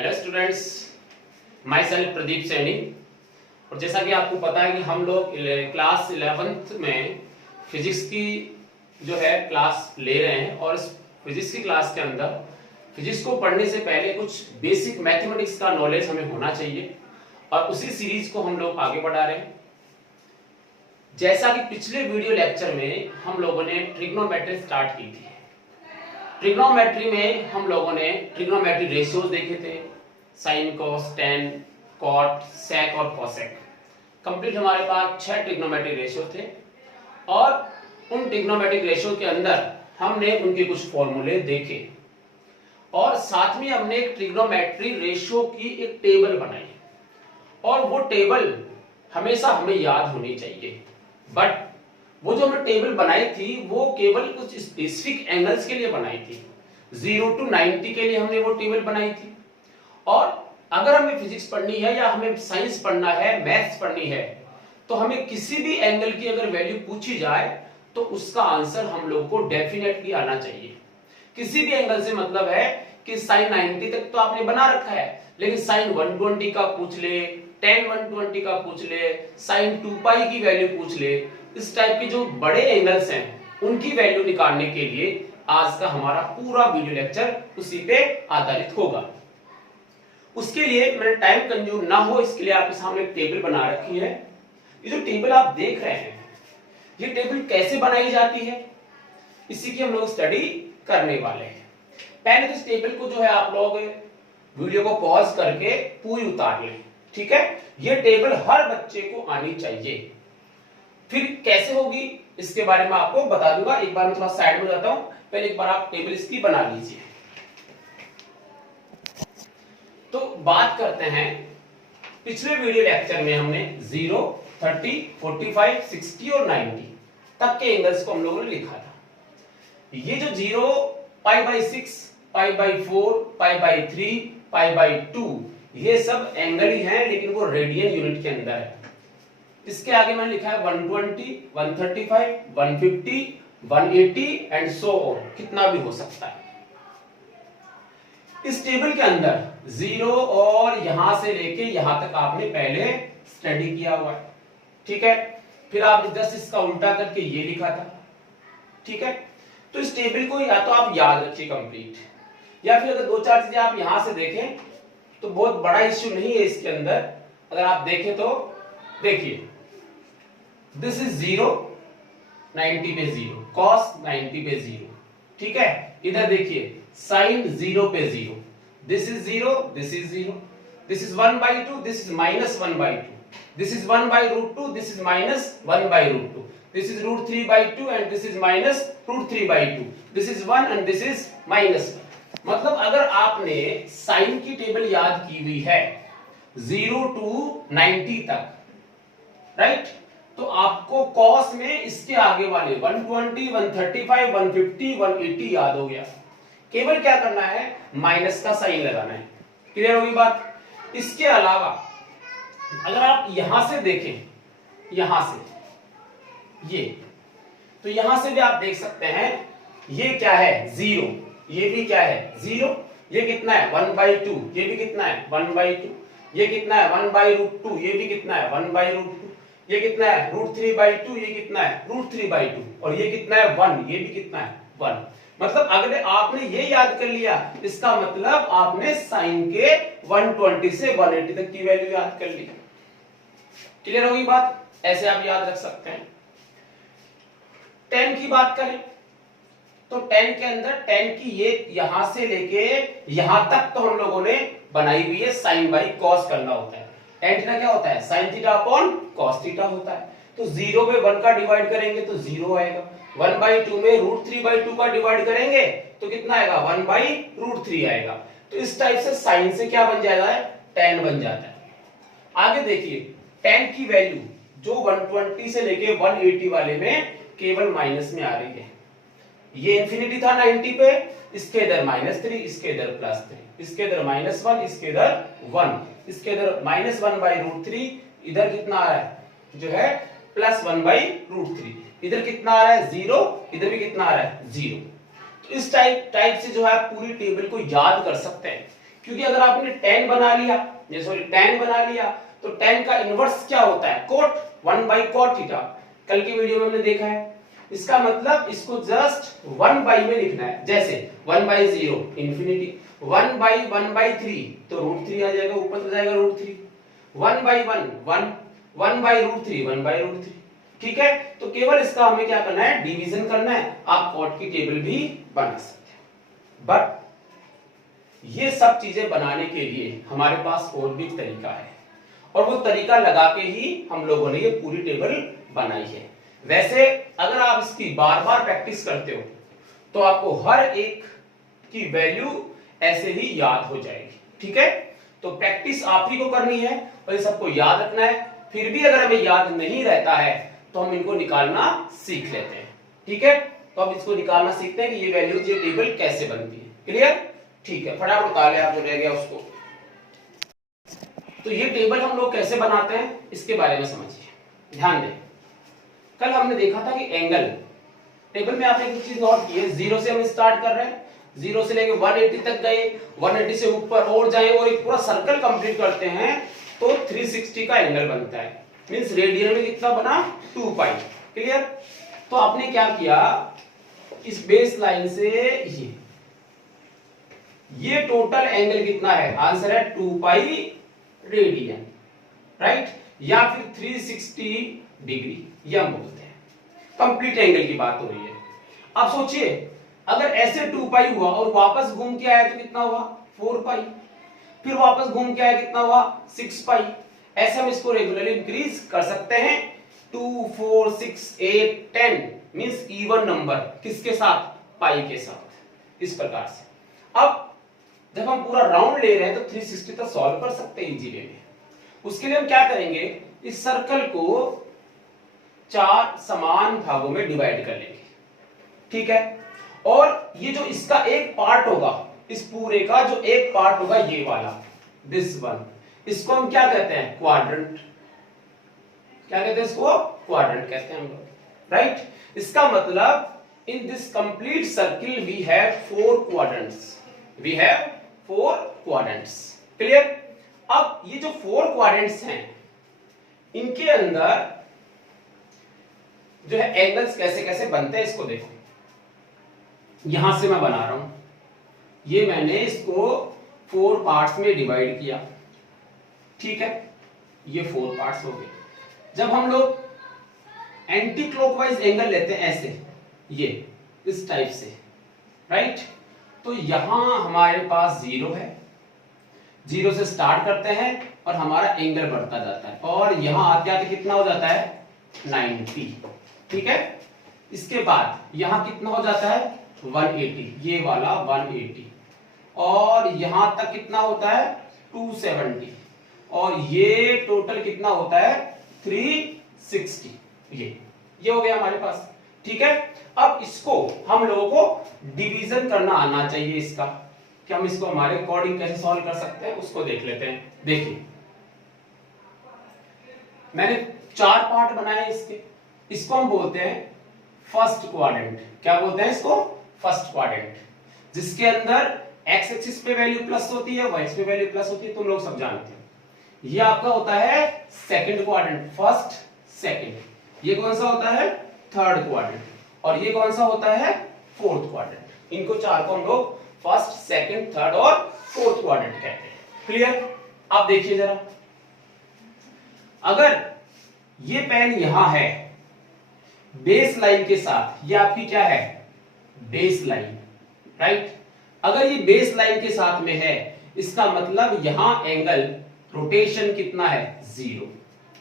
Hello students, my self Pradeep Saini. और जैसा कि आपको पता है कि हम लोग क्लास 11th में फिजिक्स की जो है क्लास ले रहे हैं और इस फिजिक्स की क्लास के अंदर फिजिक्स को पढ़ने से पहले कुछ बेसिक मैथमेटिक्स का नॉलेज हमें होना चाहिए और उसी सीरीज को हम लोग आगे बढ़ा रहे हैं। जैसा कि पिछले वीडियो लेक्चर में हम लोगों ने ट्रिग्नोमेट्री स्टार्ट की थी। ट्रिग्नोमेट्री में हम लोगों ने ट्रिग्नोमेट्री रेशियोज देखे थे, साइन, कॉस, टेन, कॉट, सेक और कोसेक। कंप्लीट हमारे पास 6 ट्रिग्नोमेट्री रेशियो थे और उन ट्रिग्नोमेट्रिक रेशियो के अंदर हमने उनके कुछ फॉर्मूले देखे और साथ में हमने एक ट्रिग्नोमेट्री रेशियो की एक टेबल बनाई और वो टेबल हमेशा हमें याद होनी चाहिए। बट वो जो हमने टेबल बनाई थी वो केवल कुछ स्पेसिफिक एंगल्स के लिए बनाई थी। 0 to 90 के लिए हमने वो टेबल बनाई थी। और अगर हमें फिजिक्स पढ़नी है या हमें साइंस पढ़ना है, मैथ्स पढ़नी है, तो हमें किसी भी एंगल की अगर वैल्यू पूछी जाए तो उसका आंसर हम लोग को डेफिनेटली आना चाहिए। किसी भी एंगल से मतलब है कि साइन 90 तक तो आपने बना रखा है, लेकिन साइन 120 का पूछ ले, tan 120 का पूछ ले, साइन 2 पाई की वैल्यू पूछ ले, इस टाइप के जो बड़े एंगल्स हैं उनकी वैल्यू निकालने के लिए आज का हमारा पूरा वीडियो लेक्चर उसी पे आधारित होगा। उसके लिए मैंने टाइम कंज्यूम ना हो इसके लिए आपके सामने एक टेबल बना रखी है। ये जो टेबल आप देख रहे हैं, ये टेबल कैसे बनाई जाती है इसी की हम लोग स्टडी करने वाले हैं। पहले तो इस टेबल को जो है आप लोग वीडियो को पॉज करके पूरी उतार लें, ठीक है। ये टेबल हर बच्चे को आनी चाहिए। फिर कैसे होगी इसके बारे में आपको बता दूंगा। एक बार मैं थोड़ा साइड में जाता हूं, पहले एक बार आप टेबल इसकी बना लीजिए। तो बात करते हैं, पिछले वीडियो लेक्चर में हमने 0, 30, 45, 60 और 90 तक के एंगल्स को हम लोगों ने लिखा था। ये जो 0, π/6, π/4, π/3, π/2 ये सब एंगल ही हैं, लेकिन वो रेडियन यूनिट के अंदर है। इसके आगे मैंने लिखा है 120, 135, 150, 180 एंड सो ऑन, कितना भी हो सकता है। इस टेबल के अंदर 0 और यहां से लेके यहां तक आपने पहले स्टडी किया हुआ है, ठीक है। फिर आप जस्ट इसका उल्टा करके ये लिखा था, ठीक है। तो इस टेबल को या तो आप याद रखिए कंप्लीट, या फिर अगर 2-4 चीजें आप यहां से देखें तो बहुत बड़ा इश्यू नहीं है इसके अंदर। अगर आप देखें तो देखिए, दिस इज 0, 90 पे 0, cos 90 पे 0, ठीक है। इधर देखिए sin 0 पे 0, this is 0, this is 0, this is 1/2, this is -1/2, this is 1/√2, this is -1/√2, this is √3/2 and this is -√3/2, this is 1 and this is -1। मतलब अगर आपने साइन की टेबल याद की हुई है 0 to 90 तक, राइट, तो आपको कॉस में इसके आगे वाले 120, 135, 150, 180 याद हो गया। केवल क्या करना है, माइनस का साइन लगाना है। क्लियर होगी बात। इसके अलावा अगर आप यहां से देखें, यहां से ये, तो यहां से भी आप देख सकते हैं ये क्या है 0, ये भी क्या है 0, ये कितना है 1/2, ये भी कितना है 1/2, ये कितना है 1/√2, ये भी कितना है 1/√2, ये कितना है √3/2, ये कितना है √3/2 और ये कितना है 1, ये भी कितना है 1। मतलब अगर आपने ये याद कर लिया, इसका मतलब आपने साइन के 120 से 180 तक की वैल्यू याद कर ली। क्लियर होगी बात। ऐसे आप याद रख सकते हैं। 10 की बात करें तो 10 के अंदर 10 की ये यहां से लेके यहां तक तो हम लोगों ने बनाई हुई है, साइन बाई कॉस करना होता है। tan थीटा क्या होता है, sin theta upon cos theta होता है। तो 0 पे 1 का डिवाइड करेंगे तो 0 आएगा, 1/2 में √3/2 का डिवाइड करेंगे तो कितना आएगा 1/√3 आएगा। तो इस टाइप से साइन से क्या बन जाता है, tan बन जाता है। आगे देखिए, tan की वैल्यू जो 120 से लेके 180 वाले में केवल माइनस में आ रही है। ये इंफिनिटी था 90 पे, इसके इधर -3, इसके इधर +3, इसके इधर -1, इसके इधर 1, इसके इधर -1/√3, इधर कितना आ रहा है जो है +1/√3, इधर कितना आ रहा है 0, इधर भी कितना आ रहा है 0। तो इस टाइप से जो है पूरी टेबल को याद कर सकते हैं क्योंकि अगर आपने tan बना लिया, ये सॉरी tan बना लिया, तो tan का इनवर्स क्या होता है, cot, 1 by cot थीटा। कल की वीडियो में हमने देखा है। इसका मतलब इसको जस्ट 1 by में लिखना है, जैसे 1 by 0 इंफिनिटी, 1 by 1 by 3 तो √3 आ जाएगा, ऊपर तो जाएगा √3, 1 by 1 1, 1 by √3 1 by √3। ठीक है, तो केवल इसका हमें क्या करना है, डिवीजन करना है। आप कॉट की टेबल भी बना सकते हैं, बट ये सब चीजें बनाने के लिए हमारे पास और भी तरीका है, और वो तरीका लगा के ही हम लोगों ने ये पूरी टेबल बनाई है। वैसे अगर आप इसकी बार बार प्रैक्टिस करते हो तो आपको हर एक की वैल्यू ऐसे ही याद हो जाएगी। ठीक है, तो प्रैक्टिस आप ही को करनी है और ये सबको याद रखना है। फिर भी अगर हमें याद नहीं रहता है तो हम इनको निकालना सीख लेते हैं। ठीक है, तो अब इसको निकालना सीखते हैं कि ये वैल्यूज, ये टेबल कैसे बनती है। क्लियर? ठीक है, फटाफट निकाल ले आप जो रह गया उसको। तो ये टेबल हम लोग कैसे बनाते हैं इसके बारे में समझिए, ध्यान दें। कल हमने देखा था कि एंगल टेबल में आपने एक चीज नोट की है, 0 से हम स्टार्ट कर रहे हैं, 0 से लेके 180 तक गए, 180 से ऊपर और जाए और एक पूरा सर्कल कंप्लीट करते हैं तो 360 का एंगल बनता है। मींस रेडियन में कितना बना, 2 पाई। क्लियर? तो आपने क्या किया, इस बेस लाइन से ये टोटल एंगल कितना है, आंसर है 2 पाई रेडियन, राइट, या फिर 360 डिग्री, यह हम बोलते हैं। कंप्लीट एंगल की बात हो रही है। अब सोचिए अगर ऐसे 2 पाई हुआ और वापस घूम के आया तो कितना हुआ, 4 पाई, फिर वापस घूम के आया कितना हुआ, 6 पाई। ऐसे हम इसको रेगुलरली इंक्रीज कर सकते हैं, 2 4 6 8 10 मींस इवन नंबर, किसके साथ, पाई के साथ, इस प्रकार से। अब जब हम पूरा राउंड ले रहे हैं तो 360 तक सॉल्व कर सकते हैं इजी वे में। उसके लिए हम क्या करेंगे, इस सर्कल को 4 समान भागों में डिवाइड कर लेंगे। ठीक है, और ये जो इसका एक पार्ट होगा, इस पूरे का जो एक पार्ट होगा ये वाला, दिस वन, इसको हम क्या कहते हैं, क्वाड्रेंट। क्या कहते हैं इसको, क्वाड्रेंट कहते हैं हम लोग, राइट। इसका मतलब in this complete circle we have 4 quadrants, we have 4 quadrants. Clear? अब ये जो 4 क्वाड्रेंट्स हैं इनके अंदर जो है एंगल्स कैसे कैसे बनते हैं इसको देखो। यहां से मैं बना रहा हूं, ये मैंने इसको 4 पार्ट्स में डिवाइड किया। ठीक है, ये 4 पार्ट्स हो गए। जब हम लोग एंटी क्लॉकवाइज एंगल लेते हैं ऐसे, ये इस टाइप से, राइट, तो यहां हमारे पास 0 है, 0 से स्टार्ट करते हैं और हमारा एंगल बढ़ता जाता है, और यहां आते आते कितना हो जाता है, 90। ठीक है, इसके बाद यहां कितना हो जाता है, 180, ये वाला 180, और यहां तक कितना होता है, 270, और ये टोटल कितना होता है, 360। ये हो गया हमारे पास। ठीक है, अब इसको हम लोगों को डिवीजन करना आना चाहिए इसका, कि हम इसको हमारे अकॉर्डिंग कैसे सॉल्व कर सकते हैं उसको देख लेते हैं। देखिए मैंने 4 पार्ट बनाए इसके, इसको हम बोलते हैं फर्स्ट क्वाड्रेंट। क्या बोलते हैं इसको, फर्स्ट क्वाड्रेंट, जिसके अंदर एक्स एक्सिस पे वैल्यू प्लस होती है, वाई एक्सिस पे वैल्यू प्लस होती है, तुम लोग सब जानते हैं। ये आपका होता है सेकंड क्वाड्रेंट, फर्स्ट सेकंड। ये कौन सा होता है, थर्ड क्वाड्रेंट, और ये कौन सा होता है, फोर्थ क्वाड्रेंट। इनको 4 को हम लोग फर्स्ट, सेकंड, थर्ड और फोर्थ क्वाड्रेंट कहते हैं। क्लियर? आप देखिए जरा, अगर ये पेन यहां है बेस लाइन के साथ, ये आपकी क्या है, बेस लाइन, राइट। अगर ये बेस लाइन के साथ में है, इसका मतलब यहां एंगल रोटेशन कितना है, 0।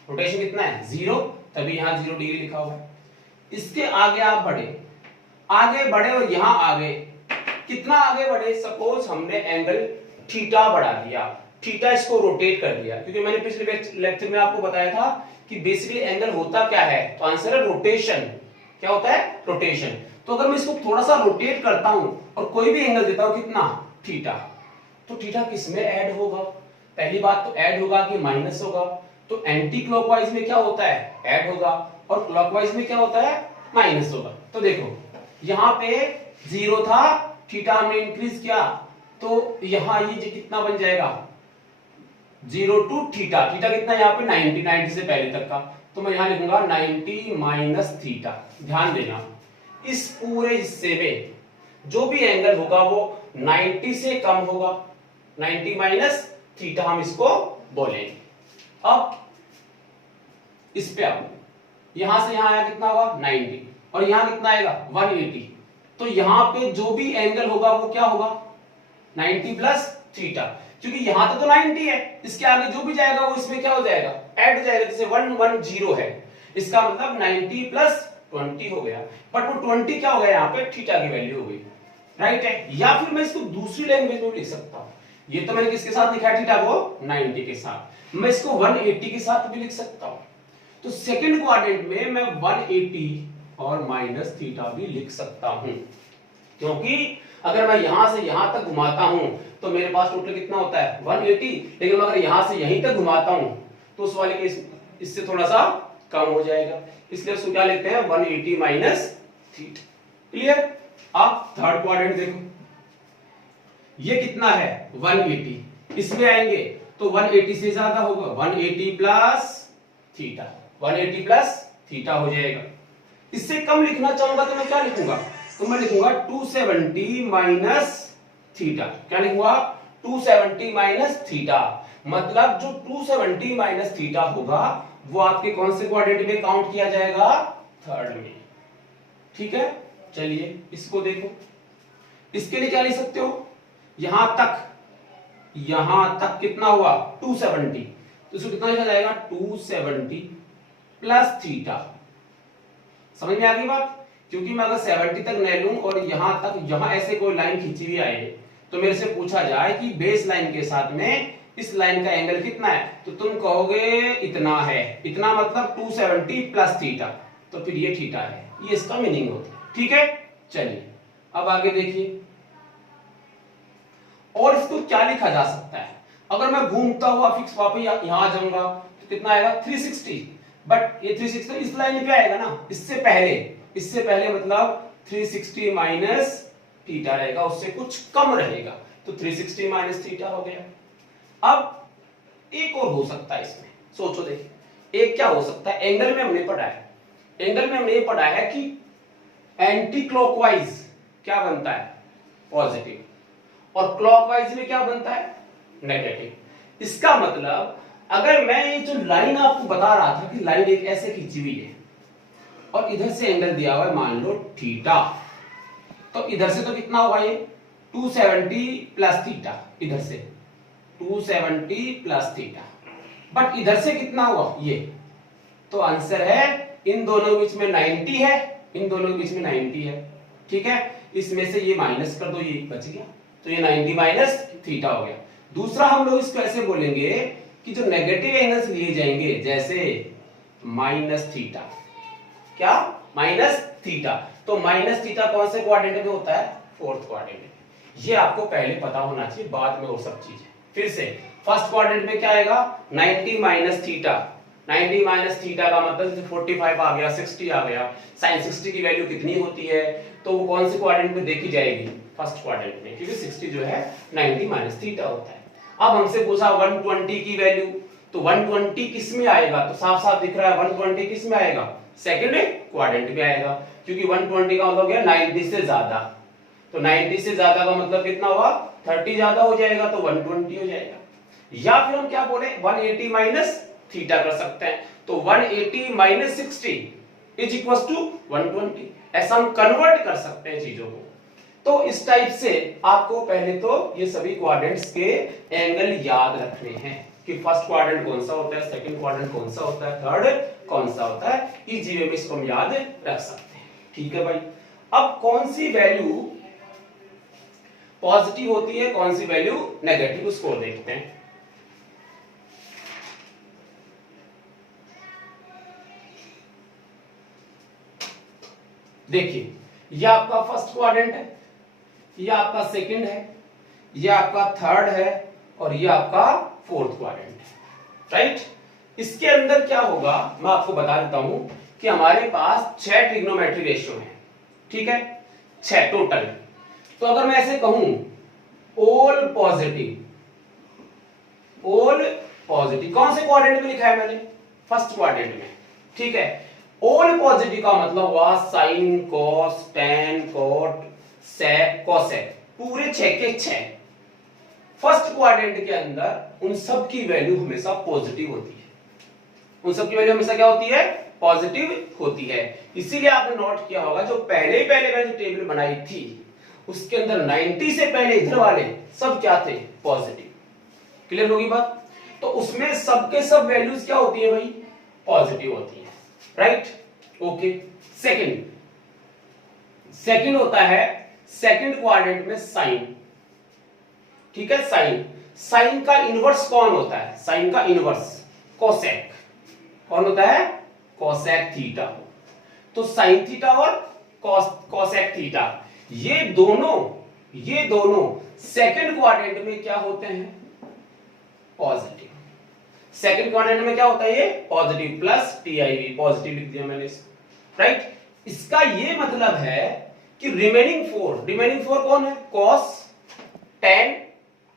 रोटेशन कितना है, 0, तभी यहां 0 डिग्री लिखा हुआ है। इसके आगे आप आगे बढ़े और यहां आगे कितना आगे बढ़े, सपोज हमने एंगल थीटा बढ़ा दिया, थीटा इसको रोटेट कर दिया, क्योंकि मैंने पिछले लेक्चर में आपको बताया था कि बेसिकली एंगल होता क्या है, तो आंसर है रोटेशन। क्या होता है, रोटेशन। तो अगर मैं इसको थोड़ा सा रोटेट करता हूं और कोई भी एंगल देता हूं, कितना, थीटा, तो थीटा किस में ऐड होगा, पहली बात तो ऐड होगा कि माइनस होगा। तो एंटी क्लॉकवाइज में क्या होता है, ऐड होगा, और क्लॉकवाइज में क्या होता है, माइनस होगा। तो देखो यहां पे 0 था, थीटा हमने इंक्रीज किया तो यहाँ ये कितना बन जाएगा 0 to थीटा, थीटा कितना है यहाँ पे 90, 90 से पहले तक का, तो मैं यहाँ लिखूंगा 90 माइनस थीटा। ध्यान देना इस पूरे हिस्से में जो भी एंगल होगा वो 90 से कम होगा, 90 माइनस थीटा हम इसको बोलेंगे। अब इस पे आओ, यहां से यहां आया कितना होगा 90 और यहां कितना आएगा 180, तो यहां पे जो भी एंगल होगा वो क्या होगा 90 प्लस थीटा, क्योंकि यहां तो 90 है, इसके आगे जो भी जाएगा वो इसमें क्या हो जाएगा ऐड हो जाएगा, जैसे 110 है, इसका मतलब 90 प्लस 20 हो गया, बट वो 20 क्या हो गया यहाँ पे थीटा की वैल्यू हो गई, राइट है। या फिर मैं इसको दूसरी लैंग्वेज में भी लिख सकता हूं, ये तो मैंने किसके साथ लिखा है थीटा को 90 के साथ, मैं इसको 180 के साथ भी लिख सकता हूं। तो सेकंड क्वाड्रेंट में मैं 180 और माइनस थीटा भी लिख सकता हूं, क्योंकि अगर मैं यहां से यहां तक घुमाता हूं तो मेरे पास टोटल कितना होता है 180, लेकिन अगर यहां से यहीं तक घुमाता हूं तो उस वाले केस इससे थोड़ा सा कम हो जाएगा, इसलिए उसको क्या लेते हैं 180 माइनस थीटा। क्लियर। अब थर्ड क्वाड्रेंट देखो, ये कितना है 180, इसमें आएंगे तो 180 से ज्यादा होगा, 180 प्लस थीटा, 180 प्लस थीटा हो जाएगा। इससे कम लिखना चाहूंगा तो मैं क्या लिखूंगा, तो मैं लिखूंगा 270 माइनस थीटा, क्या लिखूंगा 270 माइनस थीटा, मतलब जो 270 माइनस थीटा होगा वो आपके कौन से क्वाड्रेंट में काउंट किया जाएगा थर्ड में। ठीक है, चलिए इसको देखो, इसके लिए क्या लिख सकते हो, यहां तक कितना हुआ 270, तो इसको कितना लिखा जाएगा 270 प्लस थीटा। समझ में आ गई बात, क्योंकि मैं अगर 70 तक न लूं और यहां तक, यहां ऐसे कोई लाइन खींची हुई आए तो मेरे से पूछा जाए कि बेस लाइन के साथ में इस लाइन का एंगल कितना है, तो तुम कहोगे इतना है, इतना मतलब 270 प्लस थीटा, तो फिर ये थीटा है, ये इसका मीनिंग होता है। ठीक है, चलिए अब आगे देखिए, और इसको क्या लिखा जा सकता है, अगर मैं घूमता हुआ फिक्स वापस यहां जाऊंगा तो कितना आएगा 360, बट ये 360 इस लाइन पे आएगा ना, इससे पहले मतलब 360 माइनस थीटा रहेगा, उससे कुछ कम रहेगा, तो 360 माइनस थीटा हो गया। अब एक और हो सकता है इसमें, सोचो देखिए एक क्या हो सकता है, एंगल में हमने पढ़ा है कि एंटी क्लॉकवाइज क्या बनता है पॉजिटिव, और क्लॉकवाइज में क्या बनता है नेगेटिव। इसका मतलब अगर मैं ये जो लाइन आपको बता रहा था कि लाइन एक ऐसे खींची हुई है और इधर से एंगल दिया हुआ है मान लो थीटा, तो इधर से तो कितना हुआ ये 270 प्लस थीटा, इधर से 270 प्लस थीटा, बट इधर से कितना हुआ ये, तो आंसर है इन दोनों के बीच में 90 है, इन दोनों के बीच में 90 है। ठीक है, इसमें से ये माइनस कर दो, ये बच गया, तो ये 90 माइनस थीटा हो गया। दूसरा हम लोग इसको ऐसे बोलेंगे कि जो नेगेटिव एंगल्स लिए जाएंगे, जैसे माइनस थीटा, क्या माइनस थीटा, तो माइनस थीटा कौन से क्वाड्रेंट में होता है फोर्थ क्वाड्रेंट में, ये आपको पहले पता होना चाहिए, बाद में और सब चीजें। फिर से फर्स्ट क्वाड्रेंट में क्या आएगा 90 माइनस थीटा, 90 माइनस थीटा का मतलब 45 आ गया, 60 आ गया, sin 60 की वैल्यू कितनी होती है, तो वो कौन से क्वाड्रेंट में देखी जाएगी फर्स्ट क्वाड्रेंट में, क्योंकि 60 जो है 90 माइनस थीटा होता है। अब हमसे पूछा 120 की वैल्यू, तो 120 किस में आएगा, तो साफ साफ दिख रहा है 120 किस में आएगा सेकंड क्वाड्रेंट में आएगा, क्योंकि 120 का मतलब क्या 90 से ज्यादा, तो 90 से ज्यादा का मतलब कितना हुआ 30 ज्यादा हो जाएगा, तो 120 हो जाएगा। या फिर हम क्या बोले 180 माइनस थीटा कर सकते हैं, तो 180 माइनस 60 इज इक्वल टू 120, ऐसा हम कन्वर्ट कर सकते हैं चीजों को। तो इस टाइप से आपको पहले तो ये सभी क्वाड्रेंट्स के एंगल याद रखने हैं कि फर्स्ट क्वाड्रेंट कौन सा होता है, सेकंड क्वाड्रेंट कौन सा होता है, थर्ड कौन सा होता है, इजी वे में इसको हम याद रख सकते हैं। ठीक है भाई, अब कौन सी वैल्यू पॉजिटिव होती है, कौन सी वैल्यू नेगेटिव, उसको देखते हैं। देखिए ये आपका फर्स्ट क्वाड्रेंट है, ये आपका सेकंड है, ये आपका थर्ड है, और ये आपका फोर्थ क्वाड्रेंट है, राइट। इसके अंदर क्या होगा मैं आपको बता देता हूं कि हमारे पास 6 ट्रिग्नोमेट्री रेशियो है, ठीक है 6 टोटल। तो अगर मैं ऐसे कहूं ऑल पॉजिटिव, ऑल पॉजिटिव कौन से क्वाड्रेंट में लिखा है मैंने? फर्स्ट क्वाड्रेंट में, ठीक है। ऑल पॉजिटिव का मतलब हुआ साइन, कॉस, टेन, कॉट, सेक, कोसेक, पूरे 6 के 6 फर्स्ट क्वाड्रेंट के अंदर उन सब की वैल्यू हमेशा पॉजिटिव होती है। उन सब की वैल्यू हमेशा क्या होती है? पॉजिटिव होती है। इसीलिए आपने नोट किया होगा जो पहले मैंने जो टेबल बनाई थी उसके अंदर 90 से पहले इधर वाले सब क्या थे? पॉजिटिव। क्लियर होगी बात? तो उसमें सबके सब वैल्यूज क्या होती है भाई? पॉजिटिव होती है, राइट? ओके। सेकंड होता है सेकंड क्वाड्रेंट में साइन, ठीक है। साइन का इनवर्स कौन होता है? साइन का इनवर्स कोसेक कौन होता है? Cosec theta. तो साइन थीटा और कोसेक थीटा ये दोनों सेकंड क्वाड्रेंट में क्या होते हैं? पॉजिटिव। सेकंड क्वाड्रेंट में क्या होता है? ये पॉजिटिव प्लस टीआईवी, पॉजिटिव लिख दिया मैंने इसको, राइट? इसका ये मतलब है कि रिमेनिंग फोर कौन है? कॉस, टेन,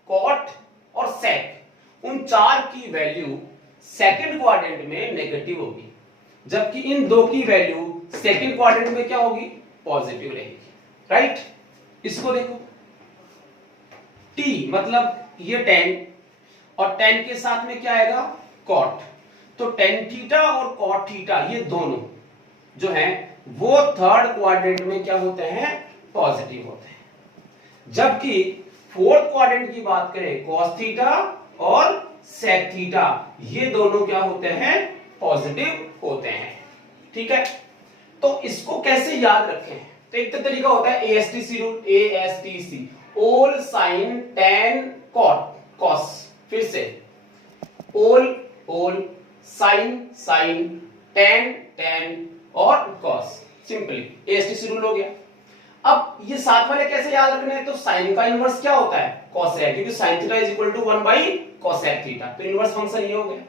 कॉट और सेक, उन 4 की वैल्यू सेकंड क्वाड्रेंट में नेगेटिव होगी, जबकि इन 2 की वैल्यू सेकंड क्वाड्रेंट में क्या होगी? पॉजिटिव रहेगी, राइट? इसको देखो, टी मतलब ये 10 और 10 के साथ में क्या आएगा? कॉट। तो टेन थीटा और कॉट थीटा ये दोनों जो हैं वो थर्ड क्वाड्रेंट में क्या होते हैं? पॉजिटिव होते हैं। जबकि फोर्थ क्वाड्रेंट की बात करें, कॉस थीटा और सेक थीटा ये दोनों क्या होते हैं? पॉजिटिव होते हैं, ठीक है। तो इसको कैसे याद रखें? तो एक तो तरीका होता है ASTC rule, ASTC, all sine tan cot cos. फिर से ऑल साइन टेन और कॉस, सिंपली एएसटीसी रूल हो गया। अब ये साथ वाले कैसे याद रखने हैं? तो साइन का इनवर्स क्या होता है? कोसेक, क्योंकि sin theta is equal to 1 by cosec theta. तो इनवर्स फंक्शन ये हो गया।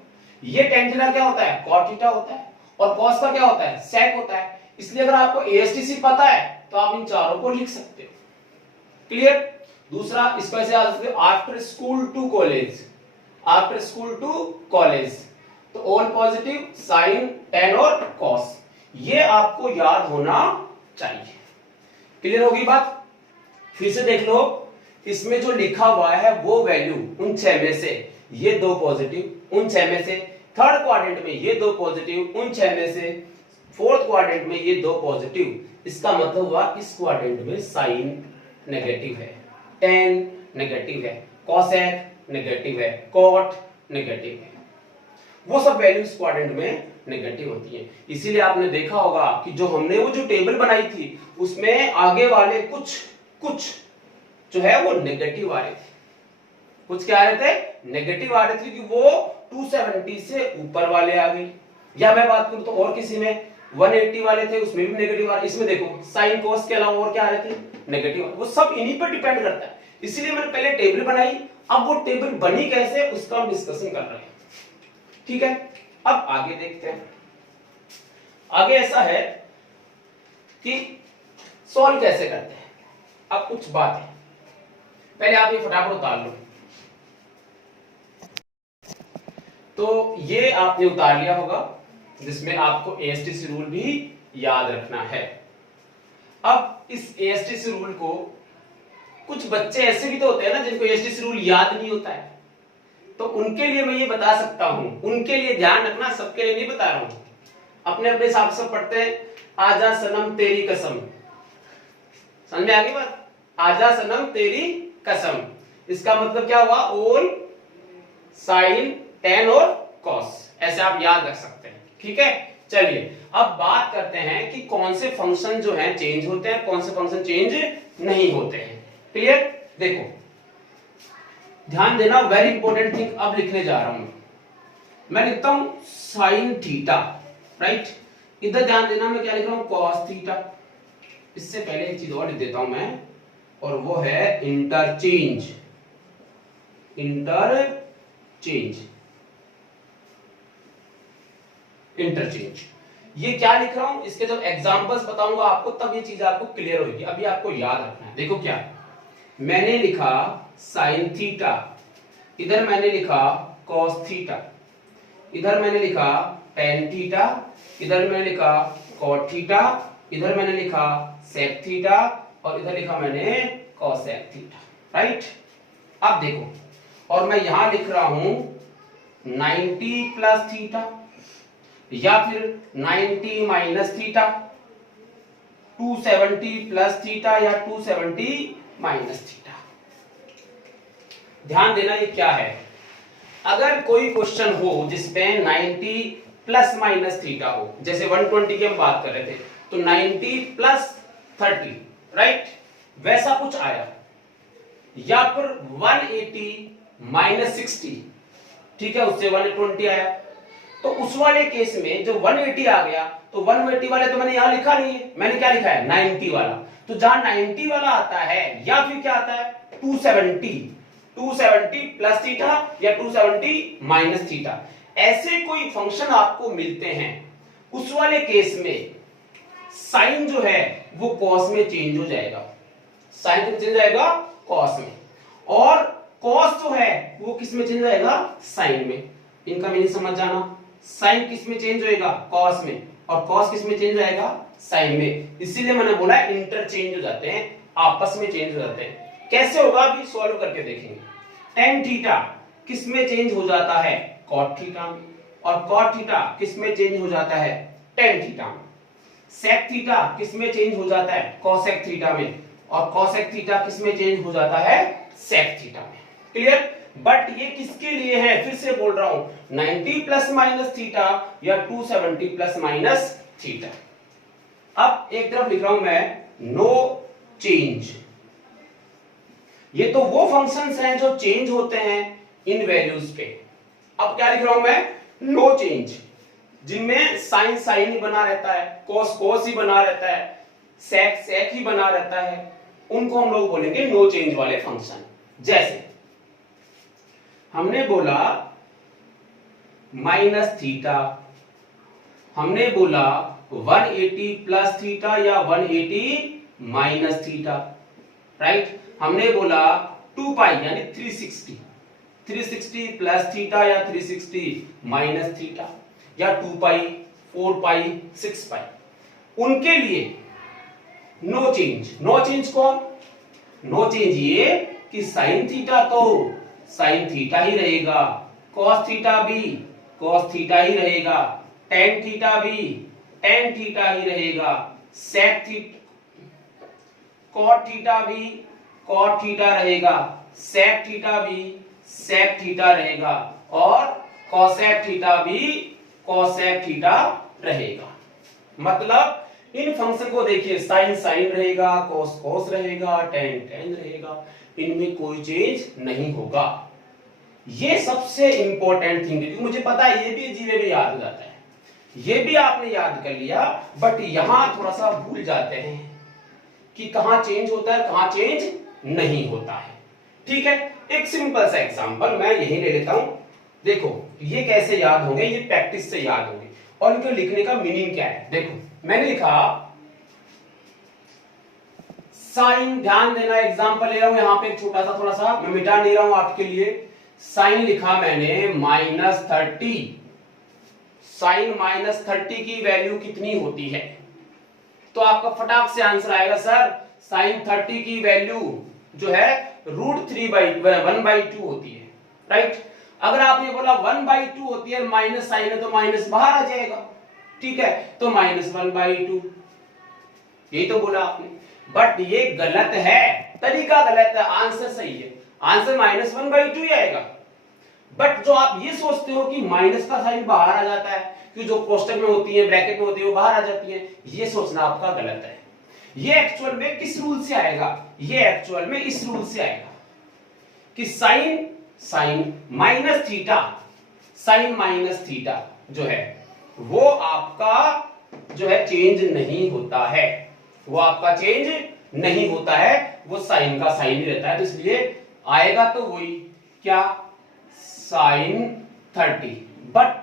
ये tan थीटा क्या होता है? cot थीटा होता है। और cos का क्या होता है? sec होता है। इसलिए अगर आपको एएसटीसी पता है तो आप इन चारों को लिख सकते हो। क्लियर? दूसरा इसको ऐसे याद रखते हो, आफ्टर स्कूल टू कॉलेज, तो ऑल पॉजिटिव, साइन, टेन और cos, ये आपको याद होना चाहिए। क्लियर होगी बात? फिर से देख लो, इसमें जो लिखा हुआ है वो वैल्यू उन 6 में से ये 2 पॉजिटिव, उन 6 में से थर्ड क्वाड्रेंट में ये 2 पॉजिटिव, उन 6 में से फोर्थ क्वाड्रेंट में ये 2 पॉजिटिव। इसका मतलब हुआ इस क्वाड्रेंट में साइन नेगेटिव है, टेन नेगेटिव है, कोसेक नेगेटिव है, कॉट नेगेटिव है। वो सब वैल्यूज क्वाड्रेंट में नेगेटिव होती है। इसीलिए आपने देखा होगा कि जो हमने वो जो टेबल बनाई थी उसमें आगे वाले कुछ जो है वो नेगेटिव आ रहे थे। कुछ क्या आ रहे थे? नेगेटिव आ रहे थे, क्योंकि वो 270 से ऊपर वाले आ गए। या मैं बात करूं तो और किसी में 180 वाले थे, उसमें भी नेगेटिव आ रहे। इसमें देखो साइन कॉस के अलावा और क्या आ रहे थे? नेगेटिव। वो सब इन्हीं पर डिपेंड करता है। इसलिए मैंने पहले टेबल बनाई, अब वो टेबल बनी कैसे उसका हम डिस्कशन कर रहे हैं, ठीक है। अब आगे देखते हैं। आगे ऐसा है कि सॉल्व कैसे करते हैं। अब कुछ बात है, पहले आप ये फटाफट उतार लो। तो ये आपने उतार लिया होगा, जिसमें आपको एएसटीसी रूल भी याद रखना है। अब इस एएसटीसी रूल को कुछ बच्चे ऐसे भी तो होते हैं ना जिनको एएसटीसी रूल याद नहीं होता है, तो उनके लिए मैं ये बता सकता हूं। उनके लिए ध्यान रखना, सबके लिए नहीं बता रहा हूं। अपने अपने हिसाब से पढ़ते हैं। आजा सनम तेरी कसम, समझ में आ गई बात? आजा सनम तेरी कसम, इसका मतलब क्या हुआ? ऑल साइन टेन और कॉस, ऐसे आप याद रख सकते हैं, ठीक है। चलिए अब बात करते हैं कि कौन से फंक्शन जो हैं चेंज होते हैं, कौन से फंक्शन चेंज नहीं होते हैं। क्लियर? देखो ध्यान देना, वेरी इंपॉर्टेंट थिंग अब लिखने जा रहा हूं मैं लिखता हूं साइन थीटा, राइट। इधर ध्यान देना, मैं क्या लिख रहा हूं? Cos theta. इससे पहले एक चीज और लिख देता हूं मैं, और वो है इंटरचेंज। ये क्या लिख रहा हूं, इसके जब एग्जांपल्स बताऊंगा आपको तब ये चीज आपको क्लियर होगी। अभी आपको याद रखना है। देखो क्या मैंने लिखा, साइन थीटा, इधर मैंने लिखा कॉस थीटा, इधर मैंने लिखा टेन थीटा, इधर मैंने लिखा कॉट थीटा, इधर मैंने लिखा सेक थीटा और इधर लिखा मैंने कॉसेक थीटा, राइट। अब देखो, और मैं यहां लिख रहा हूं 90 प्लस थीटा या फिर 90 माइनस थीटा, 270 प्लस थीटा या 270 माइनस थीटा। ध्यान देना ये क्या है, अगर कोई क्वेश्चन हो जिसमें 90 प्लस माइनस थीटा हो, जैसे 120 की हम बात कर रहे थे, तो 90 प्लस 30, राइट, वैसा कुछ आया, या फिर 180 माइनस 60, ठीक है, उससे 120 आया, तो उस वाले केस में जो 180 आ गया, तो 180 वाले तो मैंने यहां लिखा नहीं है, मैंने क्या लिखा है 90 वाला, तो जहां 90 वाला आता है या फिर क्या आता है 270 प्लस थीटा या 270 माइनस थीटा, ऐसे कोई फंक्शन आपको मिलते हैं, उस वाले केस में साइन जो है वो कॉस में चेंज हो जाएगा, साइन तो चेंज जाएगा कॉस में, और कॉस जो है वो किस में चेंज हो जाएगा साइन में। इनका मीनिंग समझ जाना, साइन किस में चेंज होएगा कॉस में, और कॉस किस में चेंज हो जाएगा साइन में, इसीलिए मैंने बोला इंटरचेंज हो जाते हैं, आपस में चेंज हो जाते हैं। कैसे होगा अभी सॉल्व करके देखेंगे। टेन थीटा किस में चेंज हो जाता है कॉट थीटा में, और कॉट थीटा किस में चेंज हो जाता है टेन थीटा में, सेक थीटा किस में चेंज हो जाता है कोसेक थीटा में, और कोसेक थीटा किस में चेंज हो जाता है सेक थीटा में। क्लियर, बट ये किसके लिए है, फिर से बोल रहा हूं 90 प्लस माइनस थीटा या 270 प्लस माइनस थीटा। अब एक तरफ लिख रहा हूं मैं नो चेंज, ये तो वो फंक्शंस हैं जो चेंज होते हैं इन वैल्यूज पे। अब क्या लिख रहा हूं मैं नो चेंज, जिनमें साइन साइन ही बना रहता है, कोस कोस ही बना रहता है, सेक सेक ही बना रहता है, उनको हम लोग बोलेंगे नो चेंज वाले फंक्शन। जैसे हमने बोला माइनस थीटा, हमने बोला 180 प्लस थीटा या 180 माइनस थीटा, राइट, हमने बोला 2 पाई यानी 360 प्लस थीटा या 360 माइनस थीटा, या 2 पाई 4 पाई 6 पाई, उनके लिए नो चेंज। नो चेंज कौन, नो चेंज ये कि साइन थीटा तो साइन थीटा ही रहेगा, कॉस थीटा भी कॉस थीटा ही रहेगा, टेन थीटा भी टेन थीटा ही रहेगा, सेक थीटा कॉट थीटा भी कॉट थीटा रहेगा, सेक थीटा भी सेक थीटा रहेगा, और कोसेक थीटा भी कोसेक थीटा रहेगा। मतलब इन फंक्शन को देखिए, साइन साइन रहेगा, कोस कोस रहेगा, टेन टेन रहेगा, इनमें कोई चेंज नहीं होगा। ये सबसे इंपॉर्टेंट थिंग है, क्योंकि मुझे पता है ये भी जीवे भी याद हो जाता है, ये भी आपने याद कर लिया, बट यहां थोड़ा सा भूल जाते हैं कि कहां चेंज होता है कहां चेंज नहीं होता है। ठीक है, एक सिंपल सा एग्जांपल मैं यही ले लेता हूं, देखो ये कैसे याद होंगे, ये प्रैक्टिस से याद होंगे, और इनको लिखने का मीनिंग क्या है। देखो मैंने लिखा साइन, ध्यान देना एग्जांपल ले रहा हूं यहां पे छोटा सा, थोड़ा सा मैं मिटा नहीं रहा हूं आपके लिए। साइन लिखा मैंने -30, साइन -30 की वैल्यू कितनी होती है, तो आपका फटाक से आंसर आएगा सर साइन 30 की वैल्यू जो है √3/1/2 होती है, राइट। अगर आपने बोला 1/2 होती है, माइनस साइन है तो माइनस बाहर आ जाएगा, ठीक है, तो -1/2, यही तो बोला आपने, बट ये गलत है, तरीका गलत है, आंसर सही है, आंसर -1/2 ही आएगा। बट जो आप ये सोचते हो कि माइनस का साइन बाहर आ जाता है, कि जो कोष्टक में होती है ब्रैकेट में होती है वो बाहर आ जाती है, ये सोचना आपका गलत है। ये एक्चुअल में किस रूल से आएगा, ये एक्चुअल में इस रूल से आएगा कि sine minus theta, sine minus theta जो है वो आपका जो है चेंज नहीं होता है, वो आपका चेंज नहीं होता है, वो साइन का साइन ही रहता है, तो इसलिए आएगा तो वही क्या साइन 30। बट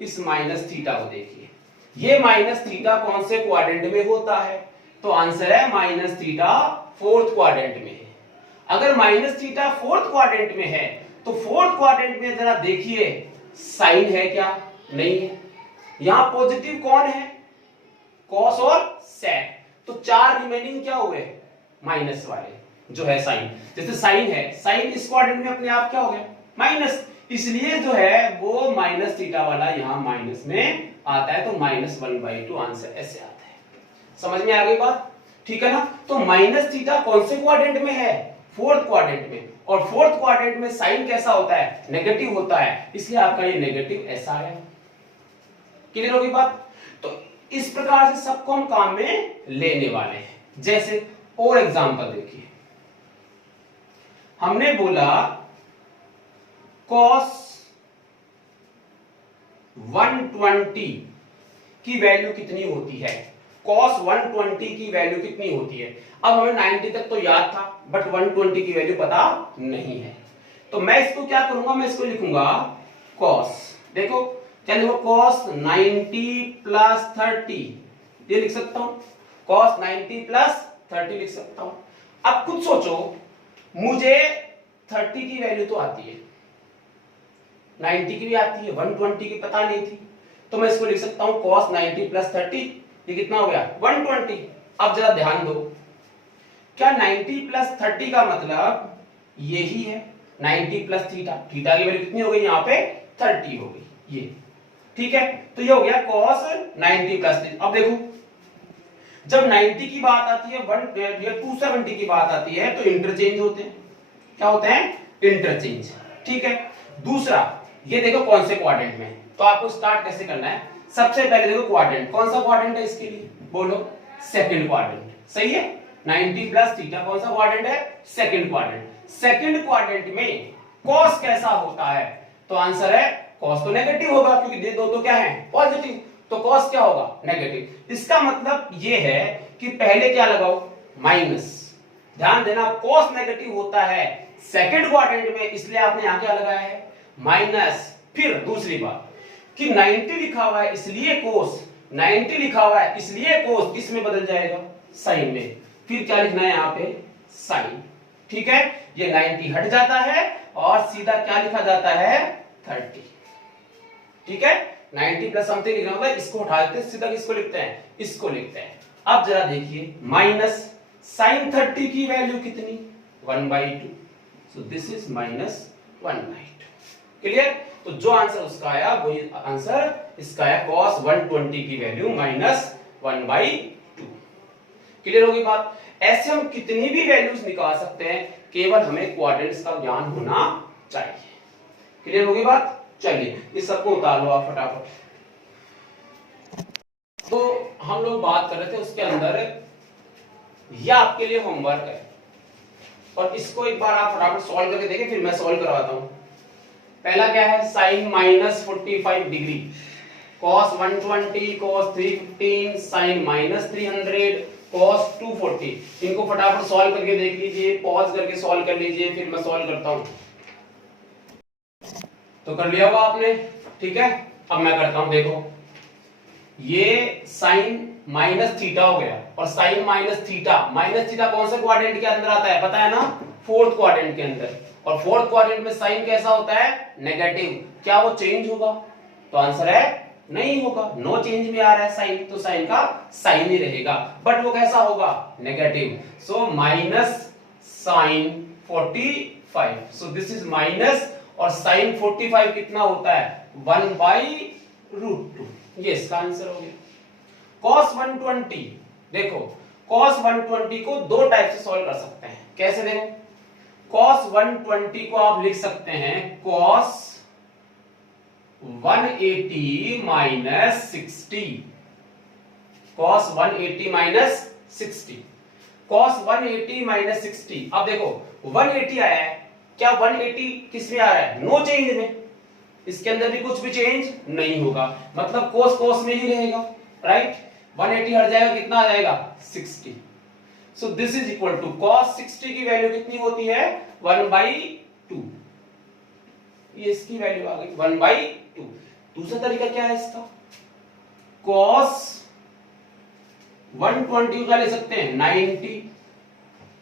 इस माइनस थीटा को देखिए, ये माइनस थीटा कौन से क्वाड्रेंट में होता है, तो आंसर है -थीटा 4th क्वाड्रेंट में है। अगर माइनस थीटा फोर्थ क्वाड्रेंट में है तो फोर्थ क्वाड्रेंट में जरा देखिए साइन है क्या? नहीं है। यहां पॉजिटिव कौन है? कॉस और सेक। तो चार रिमेनिंग क्या हुए? माइनस वाले जो है साइन। जैसे साइन है, साइन इस क्वाड्रेंट में अपने आप क्या हो गया? माइनस। इसलिए जो है वो माइनस थीटा वाला यहां माइनस में आता है, तो -1/2 आंसर ऐसे आता है। समझ में आ गई बात? ठीक है ना? तो माइनस थीटा कौन से क्वाड्रेंट में है? फोर्थ क्वाड्रेंट में। और फोर्थ क्वाड्रेंट में साइन कैसा होता है? नेगेटिव होता है, इसलिए आपका ये नेगेटिव ऐसा है। क्लियर होगी बात? तो इस प्रकार से सबको हम काम में लेने वाले हैं। जैसे और एग्जांपल देखिए, हमने बोला cos 120 की वैल्यू कितनी होती है? cos 120 की वैल्यू कितनी होती है? अब हमें 90 तक तो याद था, बट 120 की वैल्यू पता नहीं है। तो मैं इसको क्या करूंगा? मैं इसको लिखूंगा cos, देखो क्या लिखो? cos 90 प्लस 30, ये लिख सकता हूं। cos 90 प्लस 30 लिख सकता हूं। अब खुद सोचो, मुझे 30 की वैल्यू तो आती है, 90 की भी आती है, 120 की पता नहीं थी, तो मैं इसको लिख सकता हूं cos 90 प्लस 30, ये कितना हो गया? 120। अब जरा ध्यान दो, क्या 90 प्लस 30 का मतलब यही है? 90 प्लस थीटा, थीटा की वैल्यू कितनी हो गई यहाँ पे? 30 हो गई, ये ठीक है। तो ये हो गया cos 90 प्लस 30। अब देखो, जब 90 की बात आती है, 270 की बात आती है, तो इंटरचेंज होते हैं। क्या होते हैं? इंटरचेंज। ठीक है। दूसरा, ये देखो कौन से क्वाड्रेंट में, तो आपको स्टार्ट कैसे करना है? सबसे पहले देखो क्वाड्रेंट, कौन सा क्वाड्रेंट है इसके लिए? बोलो, सेकंड क्वाड्रेंट। सही है। 90 प्लस थीटा कौन सा क्वाड्रेंट है? Second quadrant. सेकंड क्वाड्रेंट में cos कैसा होता है? तो आंसर है cos तो नेगेटिव होगा, क्योंकि ये दो तो क्या है? पॉजिटिव। तो cos क्या होगा? नेगेटिव। इसका मतलब ये है कि पहले क्या लगाओ? माइनस। ध्यान देना, cos नेगेटिव होता है सेकंड क्वाड्रेंट में, इसलिए आपने यहां क्या लगाया है? माइनस। फिर दूसरी बात कि 90 लिखा हुआ है इसलिए cos, 90 लिखा हुआ है इसलिए cos, इसमें बदल जाएगा साइन में। फिर क्या लिखना है यहाँ पे? साइन। ठीक है। ये 90 हट जाता है और सीधा क्या लिखा जाता है? 30। ठीक है। 90 प्लस समथिंग लिखना होता है, इसको उठा देते हैं, सीधा किसको लिखते हैं? इसको लिखते हैं। अब जरा देखिए, माइनस साइन 30 की वैल्यू कितनी? 1/2। सो दिस इज -1/2। क्लियर? तो जो आंसर उसका आया वही आंसर इसका है, cos 120 की वैल्यू -1/2। क्लियर होगी बात? ऐसे हम कितनी भी वैल्यूज निकाल सकते हैं, केवल हमें क्वाड्रेंट्स का ज्ञान होना चाहिए। क्लियर होगी बात? चलिए इस सबको उतार लो आप फटाफट। तो हम लोग बात कर रहे थे उसके अंदर, यह आपके लिए होमवर्क है और इसको एक बार आप फटाफट सॉल्व करके देखें, फिर मैं सॉल्व करवाता हूं। पहला क्या है? Sine -45 degree, cos 120, cos 315, sine -300, cos 240। इनको फटाफट सॉल्व करके देख लीजिए, पॉज करके सॉल्व कर लीजिए, फिर मैं सॉल्व करता हूं। तो कर लिया होगा आपने? ठीक है। अब मैं करता हूं, देखो ये साइन माइनस थीटा हो गया, और साइन माइनस थीटा कौन से क्वाड्रेंट के अंदर आता है? पता है ना? फोर्थ क्वाड्रेंट के अंदर। और फोर्थ क्वाड्रेंट में साइन कैसा होता है? नेगेटिव। क्या वो चेंज होगा? तो आंसर है नहीं होगा, नो चेंज में आ रहा है साइन, तो साइन का साइन ही रहेगा, बट वो कैसा होगा? Negative. So minus sine 45। So this is minus, और साइन 45 कितना होता है? 1/√2। ये इसका आंसर हो गया। cos 120, देखो cos 120 को दो टाइप से सॉल्व कर सकते हैं। कैसे? देखो cos 120 को आप लिख सकते हैं cos 180 minus 60, cos 180 minus 60, cos 180 minus 60। अब देखो 180 आया है, क्या 180 किस में आ रहा है? नो चेंज में, इसके अंदर भी कुछ भी चेंज नहीं होगा, मतलब cos cos में ही रहेगा, राइट? 180 हट जाएगा, कितना आ जाएगा? 60। So this is equal to cos 60 की वैल्यू कितनी होती है? 1/2। ये इसकी वैल्यू आ गई 1/2। दूसरा तरीका क्या है इसका? cos 120 का ले सकते हैं 90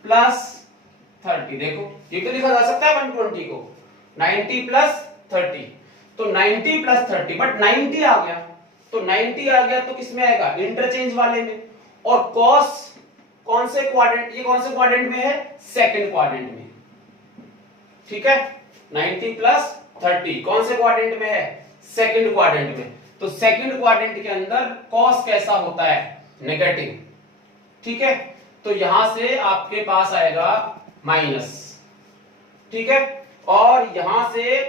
प्लस 30। देखो ये तो लिखा जा सकता है 120 को 90 प्लस 30, तो 90 प्लस 30, बट 90 आ गया, तो 90 आ गया तो किस में आएगा, इंटरचेंज वाले में। और कॉस कौन से क्वाड्रेंट, ये कौन से क्वाड्रेंट में है, सेकंड क्वाड्रेंट में, ठीक है। 90 प्लस 30 कौन से क्वाड्रेंट में है, सेकंड क्वाड्रेंट में। तो सेकंड क्वाड्रेंट के अंदर कॉस कैसा होता है, नेगेटिव, ठीक है। तो यहां से आपके पास आएगा माइनस, ठीक है। और यहां से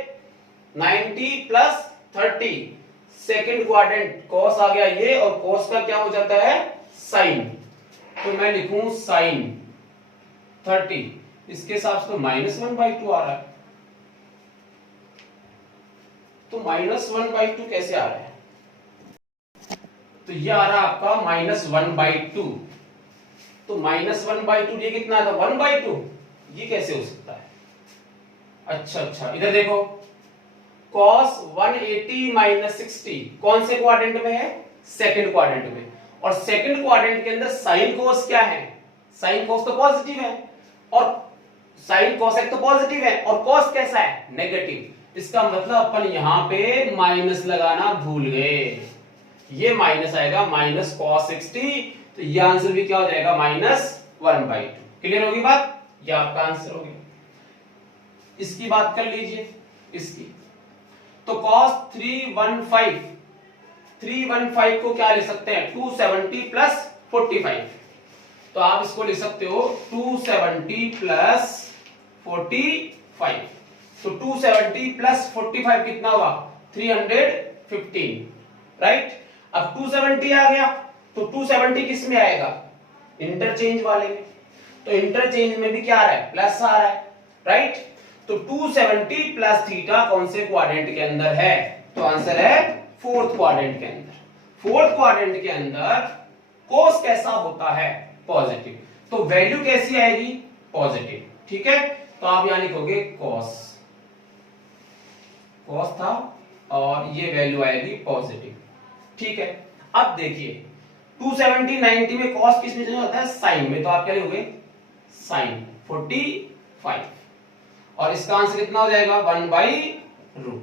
90 प्लस 30 सेकंड क्वाड्रेंट कॉस आ गया ये, और कॉस का क्या हो जाता है, साइन। तो मैं लिखूं साइन 30, इसके हिसाब से तो -1/2 आ रहा है। तो -1/2 कैसे आ रहा है, तो ये आ रहा है आपका -1/2। तो -1/2 ये कितना था, 1/2, ये कैसे हो सकता है। अच्छा इधर देखो, cos 180 - 60 कौन से क्वाड्रेंट में है, सेकंड क्वाड्रेंट में। और सेकंड क्वाड्रेंट के अंदर साइन cos क्या है, साइन cos तो पॉजिटिव है, और साइन cosec तो पॉजिटिव है, और cos कैसा है, नेगेटिव। इसका मतलब अपन यहां पे माइनस लगाना भूल गए, ये माइनस आएगा, -cos 60, तो ये आंसर भी क्या हो जाएगा, -1/2। क्लियर होगी बात, ये आपका आंसर हो गया। इसकी बात कर लीजिए, इसकी तो cos 315 को क्या लिख सकते हैं, 270 प्लस 45। तो आप इसको लिख सकते हो 270 प्लस 45। तो 270 प्लस 45 कितना हुआ, 315, राइट। अब 270 आ गया, तो 270 किस में आएगा, इंटरचेंज वाले में। तो इंटरचेंज में भी क्या आ रहा है, प्लस आ रहा है, राइट। तो 270 प्लस थीटा कौन से क्वाड्रेंट के अंदर है, तो आंसर है फोर्थ क्वाड्रेंट के अंदर। फोर्थ क्वाड्रेंट के अंदर कोस कैसा होता है, पॉजिटिव। तो वैल्यू कैसी आएगी, पॉजिटिव, ठीक है। तो आप यहां लिखोगे कॉस, कॉस था और ये वैल्यू आएगी पॉजिटिव, ठीक है। अब देखिए 270 90 में कॉस किस में होता है, साइन में, तो आप क्या लिखोगे, साइन 45, और इसका आंसर कितना हो जाएगा, 1/√2।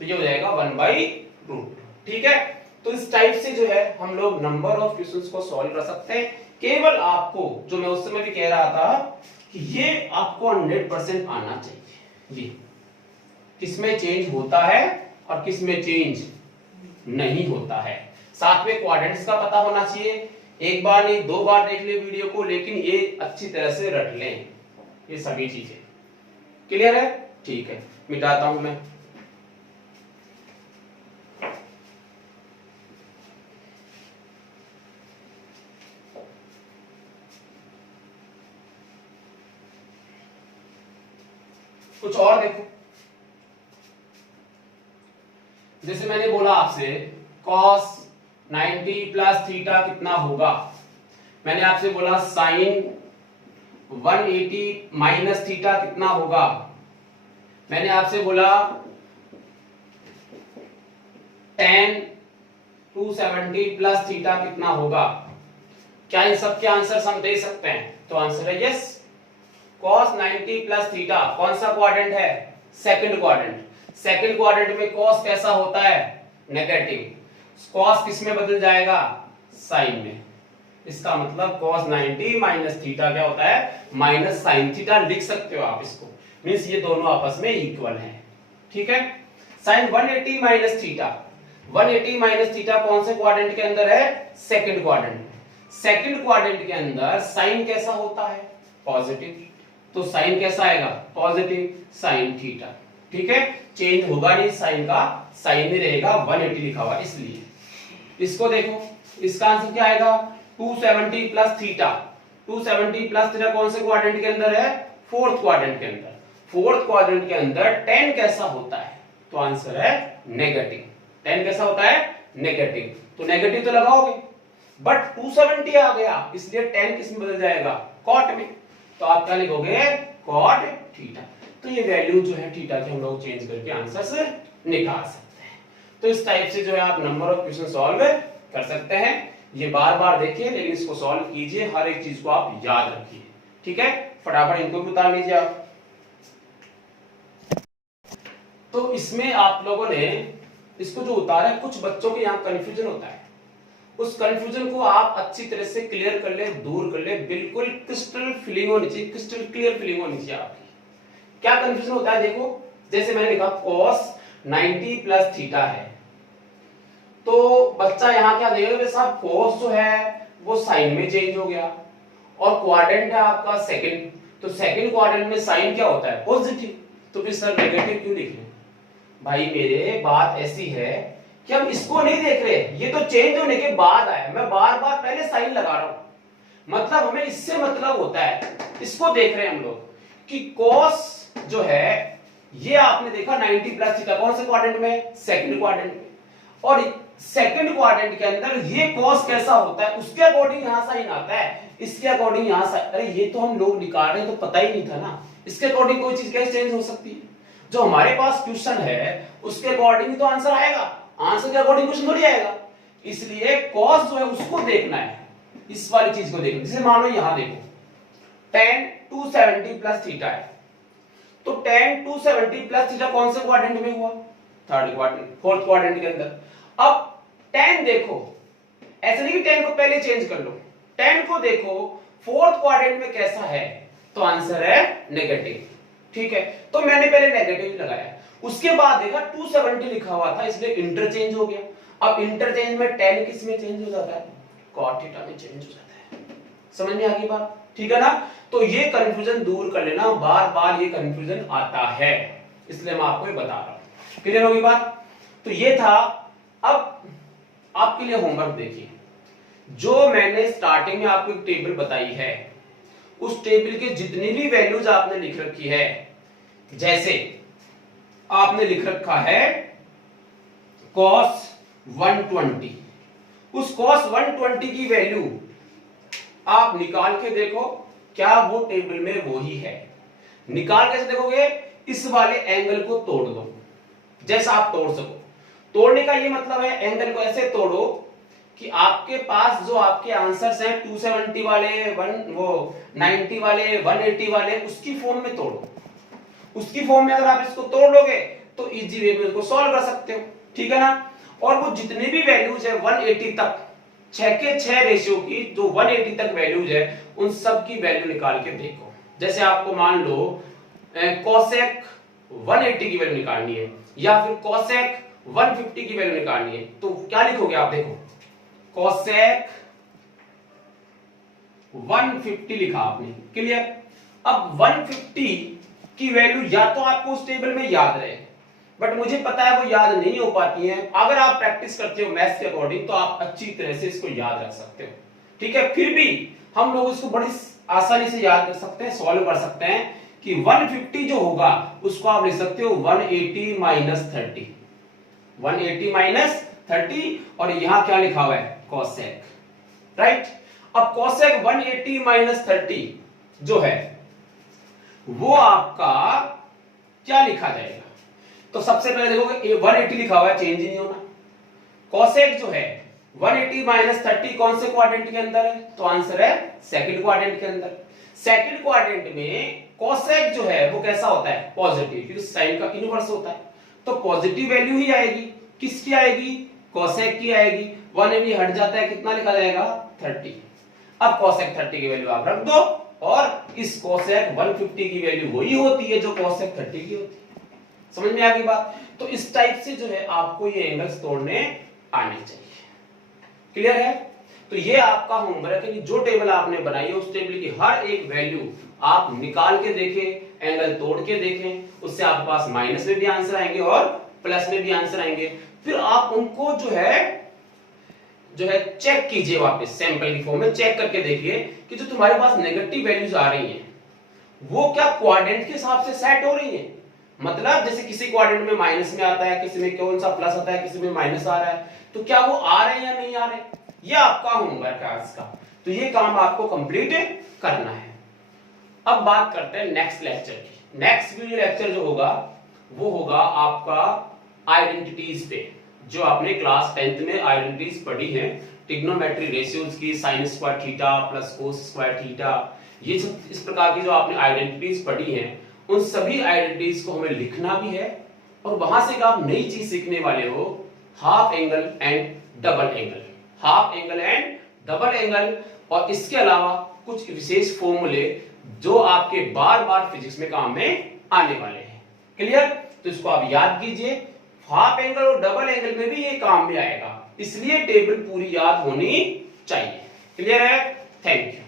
तो ये हो जाएगा 1/√2, ठीक है। तो इस टाइप से जो है हम लोग नंबर ऑफ क्वेश्चंस को सॉल्व कर सकते हैं। केवल आपको, जो मैं उस समय भी कह रहा था कि ये आपको 100% आना चाहिए, ये किसमें चेंज होता है और किसमें चेंज नहीं होता है। साथ में क्वाड्रेंट्स का पता होना चाहिए, एक बार नहीं 2 बार देख ले वीडियो को, लेकिन ये अच्छी तरह से रट लें, ये सभी चीजें। क्लियर है, ठीक है, मिटाता हूं मैं। कुछ और देखो, जैसे मैंने बोला आपसे cos 90 प्लस थीटा कितना होगा, मैंने आपसे बोला sin 180 माइनस थीटा कितना होगा, मैंने आपसे बोला tan 270 प्लस थीटा कितना होगा। क्या इन सब के आंसर हम दे सकते हैं, तो आंसर है यस। cos 90 प्लस थीटा कौन सा क्वाड्रेंट है, सेकंड क्वाड्रेंट। सेकंड क्वाड्रेंट में cos कैसा होता है, नेगेटिव। cos किस में बदल जाएगा, साइन में। इसका मतलब cos 90 माइनस थीटा क्या होता है, माइनस साइन थीटा लिख सकते हो आप इसको, मींस ये दोनों आपस में इक्वल हैं, ठीक है। Sine 180 minus theta, 180 minus theta कौन से क्वाड्रेंट के अंदर है, सेकंड क्वाड्रेंट। सेकंड क्वाड्रेंट के अंदर साइन कैसा होता है, पॉजिटिव। तो साइन कैसा आएगा, पॉजिटिव साइन थीटा, ठीक है। चेंज होगा नहीं साइन का, साइन में रहेगा 180 लिखा हुआ, इसलिए इसको देखो, इसका आंसर क्या आएगा, 270 प्लस थीटा। 270 प्लस थीटा कौन से क्वाड्रेंट के अंदर है, फोर्थ क्वाड्रेंट के अंदर। फोर्थ क्वाड्रेंट के अंदर tan कैसा होता है, तो आंसर है नेगेटिव। tan कैसा होता है, नेगेटिव। तो नेगेटिव तो लगाओगे, बट 270 आ गया, इसलिए tan किस में बदल जाएगा, cot में। तो आप क्या लिखोगे, cot थीटा। तो ये वैल्यू जो है थीटा की हम लोग चेंज करके आंसर से निकाल सकते हैं। तो इस टाइप से जो है आप नंबर ऑफ क्वेश्चन सॉल्व कर सकते हैं। ये बार बार देखिए, लेकिन इसको सॉल्व कीजिए, हर एक चीज को आप याद रखिए, ठीक है। फटाफट इनको भी उतार लीजिए आप। तो इसमें आप लोगों ने इसको जो उतारा है, कुछ बच्चों के यहाँ कंफ्यूजन होता है, उस कंफ्यूजन को आप अच्छी तरह से क्लियर कर ले, दूर कर ले, बिल्कुल क्रिस्टल फीलिंग होनी चाहिए, क्रिस्टल क्लियर फीलिंग होनी चाहिए आपकी। क्या कंफ्यूजन होता है, देखो जैसे मैंने लिखा cos 90 प्लस थीटा है, तो बच्चा यहाँ क्या देगा साहब, cos जो है वो साइन में चेंज हो गया, और क्वाड्रेंट है आपका सेकंड, तो सेकंड क्वाड्रेंट में साइन क्या होता है, पॉजिटिव, तो फिर सर नेगेटिव क्यों लिख रहे हैं? भाई मेरे बात ऐसी है कि हम इसको नहीं देख रहे, ये तो चेंज होने के बाद आया, मैं बार बार पहले साइन लगा रहा हूं, मतलब हमें इससे मतलब होता है, इसको देख रहे हैं हम लोग कि cos जो है ये आपने देखा 90 प्लस थीटा कौन से क्वाड्रेंट में, सेकंड क्वाड्रेंट में, और सेकंड क्वाड्रेंट के अंदर ये cos कैसा होता है उसके अकॉर्डिंग यहां साइन आता है, इसके अकॉर्डिंग यहां साइन, अरे ये तो हम लोग निकाल रहे हैं तो पता ही नहीं था ना, इसके अकॉर्डिंग कोई चीज कैसे चेंज हो सकती है? जो हमारे पास क्वेश्चन है उसके अकॉर्डिंग तो आंसर आएगा, आंसर के अकॉर्डिंग क्वेश्चन थोड़ी आएगा, इसलिए cos जो है उसको देखना है, इस वाली चीज को देखना। जैसे मान लो यहां देखो tan 270 प्लस थीटा है, तो tan 270 प्लस थीटा कौन से क्वाड्रेंट में हुआ, थर्ड क्वाड्रेंट, फोर्थ क्वाड्रेंट के अंदर। अब tan देखो, ऐसे नहीं कि tan को पहले चेंज कर लो, tan को देखो फोर्थ क्वाड्रेंट में कैसा है, तो आंसर है नेगेटिव, ठीक है, तो मैंने पहले नेगेटिव लगाया, उसके बाद देखा 270 लिखा हुआ था इसलिए इंटरचेंज हो गया, अब इंटरचेंज में tan किस में चेंज हो जाता है, cot थीटा में चेंज हो जाता है, समझ में आ गई बात, ठीक है ना? तो ये कंफ्यूजन दूर कर लेना, बार बार ये कंफ्यूजन आता है, इसलिए मैं आपको ये बता रहा हूं, क्लियर होगी बात? तो ये था। अब आपके लिए होमवर्क देखिए, जो मैंने स्टार्टिंग में आपको एक टेबल बताई है, उस टेबल के जितनी भी वैल्यूज आपने लिख रखी है, जैसे आपने लिख रखा है cos 120, उस cos 120 की वैल्यू आप निकाल के देखो क्या वो टेबल में वो ही है। निकाल कैसे देखोगे, इस वाले एंगल को तोड़ दो, जैसा आप तोड़ सको। तोड़ने का ये मतलब है एंगल को ऐसे तोड़ो कि आपके पास जो आपके आंसर्स हैं 270 वाले, 90 वाले, 180 वाले, उसकी फॉर्म में तोड़ो, उसकी फॉर्म में अगर आप इसको तोड़ लोगे तो इजी वे में इसको सॉल्व कर सकते हो, ठीक है ना? और वो जितने भी वैल्यूज है 180 तक, 6 के 6 रेशियो की जो 180 तक वैल्यूज है, उन सब की वैल्यू निकाल के देखो। जैसे आपको मान लो कोसेक 180 की वैल्यू निकालनी है या फिर कोसेक 150 की वैल्यू निकालनी है, तो क्या लिखोगे आप, देखो कोसेक 150 लिखा आपने, क्लियर? अब 150 की वैल्यू या तो आपको उस टेबल में याद रहे, बट मुझे पता है वो याद नहीं हो पाती है, अगर आप प्रैक्टिस करते हो मैथ्स के अकॉर्डिंग तो आप अच्छी तरह से इसको याद रख सकते हो, ठीक है? फिर भी हम लोग इसको बड़ी आसानी से याद कर सकते हैं, सॉल्व कर सकते हैं कि 150 जो होगा उसको आप लिख सकते हो 180 माइनस 30, 180 माइनस 30, और यहां क्या लिखा हुआ है, कोसेक, राइट? अब कोसेक 180 माइनस 30 जो है वो आपका क्या लिखा जाएगा, तो सबसे पहले देखोगे 180 लिखा हुआ है, चेंज ही नहीं होना। कोसेक जो है 180 माइनस 30 कौन से क्वाड्रेंट के अंदर है, तो आंसर है सेकंड क्वाड्रेंट के अंदर। सेकंड क्वाड्रेंट में कोसेक जो है वो कैसा होता है, पॉजिटिव, क्योंकि साइन का इनवर्स होता है, तो पॉजिटिव वैल्यू ही आएगी। किसकी आएगी, कोसेक की आएगी। 180 हट जाता है, कितना लिखा जाएगा, 30। अब कोसेक 30 की वैल्यू आप रख दो, और इस कोसेक 150 की वैल्यू वही होती है जो कोसेक 30 की होती है। समझ में आ गई बात? तो इस टाइप से जो है आपको ये एंगल्स तोड़ने आने चाहिए, क्लियर है? तो ये आपका होमवर्क है कि जो टेबल आपने बनाई है उस टेबल की हर एक वैल्यू आप निकाल के देखें, एंगल तोड़ के देखें, उससे आपके पास माइनस में भी आंसर आएंगे और प्लस में भी आंसर आएंगे। फिर आप उनको जो है चेक कीजिए, वापस सैंपल की फॉर्म में चेक करके देखिए कि जो तुम्हारे पास नेगेटिव वैल्यूज आ रही हैं वो क्या क्वाड्रेंट के हिसाब से सेट हो रही हैं। मतलब जैसे किसी क्वाड्रेंट में माइनस में आता है, किसी में कौन सा प्लस आता है, किसी में माइनस आ रहा है, तो क्या वो आ रहे हैं या नहीं आ रहे, ये आपका होमवर्क है आज का। तो ये काम आपको कंप्लीट करना है। अब बात करते हैं नेक्स्ट लेक्चर की। नेक्स्ट वीडियो लेक्चर जो होगा वो होगा आपका आइडेंटिटीज पे, जो आपने क्लास 10th में आइडेंटिटीज पढ़ी है, ट्रिग्नोमेट्री रेशियोज की, sine square theta plus cos square theta, ये सब इस प्रकार की जो आपने आइडेंटिटीज पढ़ी हैं, उन सभी आइडेंटिटीज को हमें लिखना भी है, और वहां से आप नई चीज सीखने वाले हो, half angle and double angle, half angle and double angle, और इसके अलावा कुछ विशेष फॉर्मूले जो आपके बार बार फिजिक्स में काम में आने वाले हैं। क्लियर? तो इसको आप याद कीजिए, हाफ एंगल और डबल एंगल में भी ये काम में आएगा, इसलिए टेबल पूरी याद होनी चाहिए। क्लियर है? Thank you.